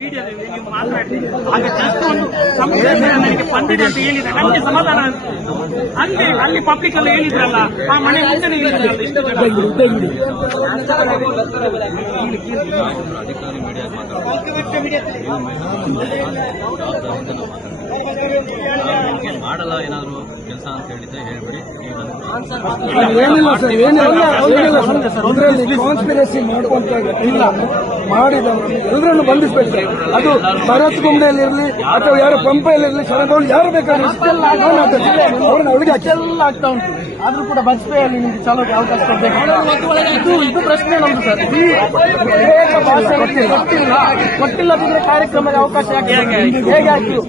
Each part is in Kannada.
ಮೀಡಿಯಾದಲ್ಲಿ ನೀವು ಮಾತನಾಡಿ ಆಗ ಒಂದು ಸಮಸ್ಯೆ ಅಂತ ಹೇಳಿದ್ರೆ ನನಗೆ ಸಮಾಧಾನ ಅಂದ್ರೆ ಅಲ್ಲಿ ಪಬ್ಲಿಕ್ ಅಲ್ಲಿ ಹೇಳಿದ್ರಲ್ಲ ಆ ಮನೆ ಮುಂದೆ. ಮಾಡಲ್ಲ ಏನಾದ್ರು ಕೆಲಸ ಅಂತ ಹೇಳಿದ್ರೆ ಹೇಳ್ಬಿಡಿ. ನೀವು ಏನಿಲ್ಲ ಸರ್ ಏನಿಲ್ಲ. ಏನಿಲ್ಲ ಸರ್. ಅದರಲ್ಲಿ ಕಾನ್ಸ್ಪಿರಸಿ ಮಾಡುವಂತ ಇಲ್ಲ ಮಾಡಿದವರು. ಎಲ್ಲರನ್ನು ಬಂಧಿಸಬೇಕು ಸರ್ ಅದು ಭರತ್ ಗುಂಡೆಯಲ್ಲಿರಲಿ ಅಥವಾ ಯಾರು ಪಂಪೆಯಲ್ಲಿರಲಿ ಶರಣಗೌಡ ಯಾರು ಬೇಕಾದ್ರೂ ಅವ್ರನ್ನ ಆಗ್ತಾ ಉಂಟು. ಆದ್ರೂ ಕೂಡ ಬಜ್ಪೆಯಲ್ಲಿ ನಿಮ್ಗೆ ಚಲೋ ಅವಕಾಶ ಕೊಡ್ಬೇಕು. ಇದು ಇದು ಪ್ರಶ್ನೆ ನಮ್ದು ಸರ್. ಭಾಷೆ ಗೊತ್ತಿಲ್ಲ. ಗೊತ್ತಿಲ್ಲದಿದ್ರೆ ಕಾರ್ಯಕ್ರಮದ ಅವಕಾಶ ಯಾಕೆ? ಹೇಗೆ ಆಯ್ತು?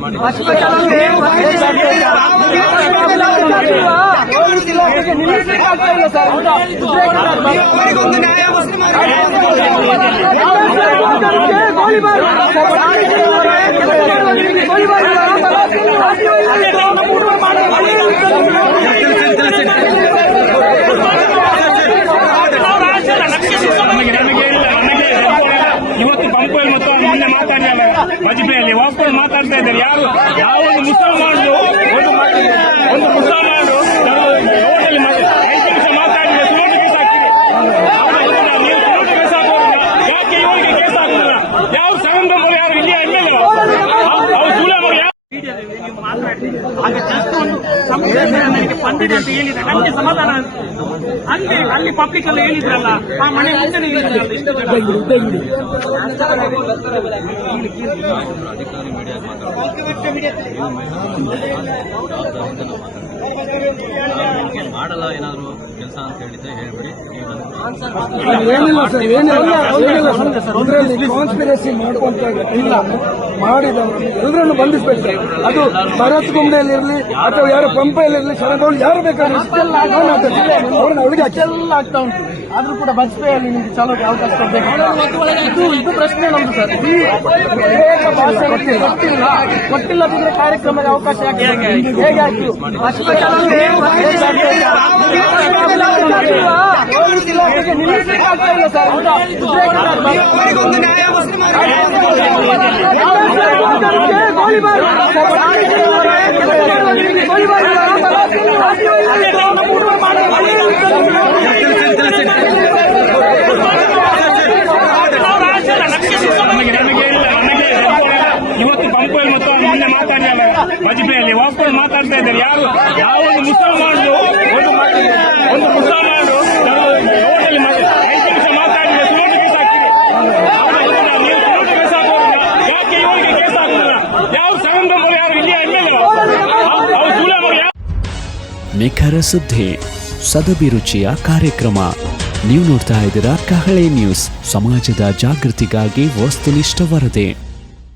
ಇವತ್ತು ಪಂಪಲ್ಲಿ ಮತ್ತು ಮೊನ್ನೆ ಮಾತಾಡಿದ ವಾಜಪೇಯಿಯಲ್ಲಿ ವಾಪಸ್ ಮಾತಾಡ್ತಾ ಇದ್ದಾರೆ ಯಾರು ಯಾವ ಒಂದು ಮುಸಲ್ಮಾನರು ಒಂದು ಒಂದು ಮುಸಲ್ಮಾನರು ರೋಡಲ್ಲಿ ಐದು ನಿಮಿಷ ಮಾತಾಡಿದ್ರೆ ಸುಮಾರು ಕೇಸ್ ಹಾಕ್ತೀರಿ ಹೌದಾ? ನೀವು ಸುಮಾರು ಕೇಸ್ ಹಾಕೋದಿಲ್ಲ ಯಾಕೆ ಇವರಿಗೆ ಕೇಸ್ ಹಾಕುದಿಲ್ಲ ಯಾವ ಸಂಗಮಗಳು ಯಾರು ಇಲ್ಲಿ ಎಮ್ಮೆಲ್ಲೆ ಅವ್ರು ಸುಳ್ಳಮರು ಯಾವ ಮೀಡಿಯಾದಲ್ಲಿ ನೀವು ಮಾತನಾಡಿ ಆಗ ಜಸ್ಟ್ ಒಂದು ಸಂಶೋಧನೆ ನನಗೆ ಬಂದಿದೆ ಅಂತ ಹೇಳಿದ್ರೆ ನಮಗೆ ಸಮಾಧಾನ. ಅಂದ್ರೆ ಅಲ್ಲಿ ಪಬ್ಲಿಕ್ ಅಲ್ಲಿ ಹೇಳಿದ್ರಲ್ಲ ಆ ಮನೆ ಮುಂದೆ ಹೇಳಿದ್ರಲ್ಲ ಮಾಡಲ್ಲ ಏನಾದ್ರು? ಕೆಲಸ ಅಂತ ಹೇಳಿದ್ರೆ ಹೇಳ್ಬಿಡಿ. ಏನಿಲ್ಲ ಸರ್ ಏನಿಲ್ಲ. ಏನಿಲ್ಲ ಸರ್. ಅದರಲ್ಲಿ ಕಾನ್ಸ್ಪಿರಸಿ ಮಾಡುವಂತ ಇಲ್ಲ. ಮಾಡಿದವರು ಎಲ್ಲರನ್ನು ಬಂಧಿಸಬೇಕು ಅದು ಭರತ್ ಗುಂಡೆಯಲ್ಲಿರಲಿ ಅಥವಾ ಯಾರು ಪಂಪೆಯಲ್ಲಿರಲಿ ಶರಣ ಯಾರು ಬೇಕಾದ್ರೆ ಅವ್ರನ್ನ ಅವರಿಗೆ ಎಲ್ಲ ಆಗ್ತಾ ಉಂಟು. ಆದ್ರೂ ಕೂಡ ಬಜ್ಪೆಯಲ್ಲಿ ನಿಮ್ಗೆ ಚಾಲೋಕೆ ಅವಕಾಶ ಕೊಡ್ಬೇಕು ಇದು ಇದು ಪ್ರಶ್ನೆ ನಮ್ದು ಸರ್ ಈ ವಿವೇಕ ಭಾಷೆ ಗೊತ್ತಿಲ್ಲ ಗೊತ್ತಿಲ್ಲದಿದ್ರೆ ಕಾರ್ಯಕ್ರಮದ ಅವಕಾಶ ಯಾಕೆ ಹೇಗೆ ಆಯ್ತು ಬಜ್ಪೆ ಚಾಲೋಕೆ ಪೊಲೀಸ್ ಇಲಾಖೆಗೆ ನಿಲ್ಲಿಸಲಿಕ್ಕೆ ಆಗ್ತಾ ಇಲ್ಲ ಸರ್ ಅಂತ ಉದ್ರೇಕ ಗೋಲಿಬಾರ್ ನಮಗೆ ನಮಗೆ ಇಲ್ಲ ನಮಗೆ ಇವತ್ತು ಪಂಪಲ್ಲಿ ಮತ್ತು ಮೊನ್ನೆ ವಾಜಪೇಯಿಯಲ್ಲಿ ವಾಪಸ್ ಮಾತಾಡ್ತಾ ಇದ್ದಾರೆ. ಯಾರು? ಯಾವ ಒಂದು ಮುಸಲ್ಮಾನರು? ಒಂದು ಒಂದು ಮುಸಲ್ಮಾನರು ನಿಖರ ಸುದ್ದಿ ಸದಭಿರುಚಿಯ ಕಾರ್ಯಕ್ರಮ. ನೀವು ನೋಡ್ತಾ ಇದ್ದೀರಾ ಕಹಳೆ ನ್ಯೂಸ್. ಸಮಾಜದ ಜಾಗೃತಿಗಾಗಿ ವಸ್ತುನಿಷ್ಠ ವರದಿ.